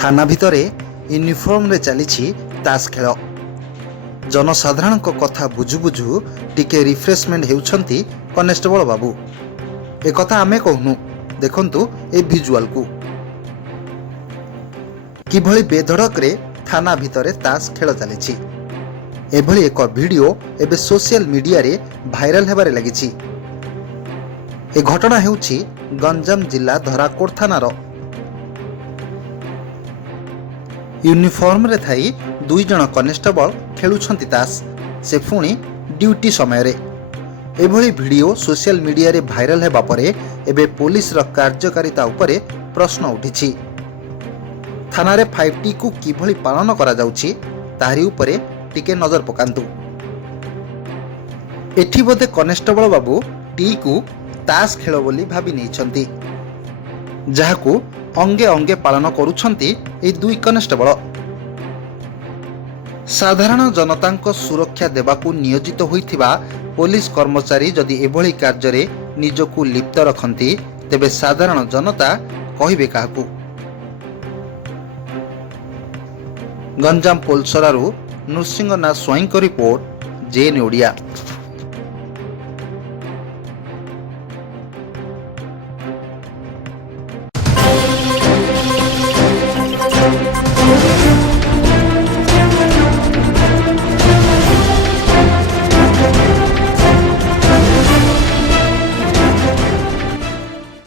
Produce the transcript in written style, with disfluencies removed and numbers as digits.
थाना भितरे यूनिफॉर्म रे चली ताश खेल। जनसाधारण कथा बुझु बुझु टिके रिफ्रेशमेंट हेउछंती कनेस्टेबल बाबू। ए कथा आमे कहनु, देखंतु ए विजुअल को किभଳି बेधड़क रे थाना भितरे ताश खेल चली। एभଳି एक वीडियो एबे सोशल मीडिया रे भाइराल हेबारे लागिछि। ए घटना हेउछि गंजाम जिला धराकोट थानार। यूनिफॉर्म रे थाई दुई जन कनेस्टेबल खेलुछंती ताश, से पुणी ड्यूटी समय रे। एभଳି वीडियो सोशल मीडिया रे भाइराल हेबा परे एबे पुलिस र कार्यकारिता उपरे प्रश्न उठिछि। थाना रे 5T को किभଳି पालन करा जाउछि तारी उपरे टिके नजर पकांतु। एठी बोधे कनेस्टेबल बाबू टी को ताश खेल बोली भाबी नेइछंती, जाहाकू अंगे अंगे पालन करुछंती ए दुई कनेस्टेबल। साधारण जनतांको सुरक्षा देबाकू नियोजित होइथिबा पुलिस कर्मचारी जदि एभଳି कार्य निजकू लिप्त रखंती तेबे साधारण जनता कहिबे काहाकू। गंजाम पोलसरारू नृसिंहनाथ स्वाईं को रिपोर्ट, जेएन ओडिया।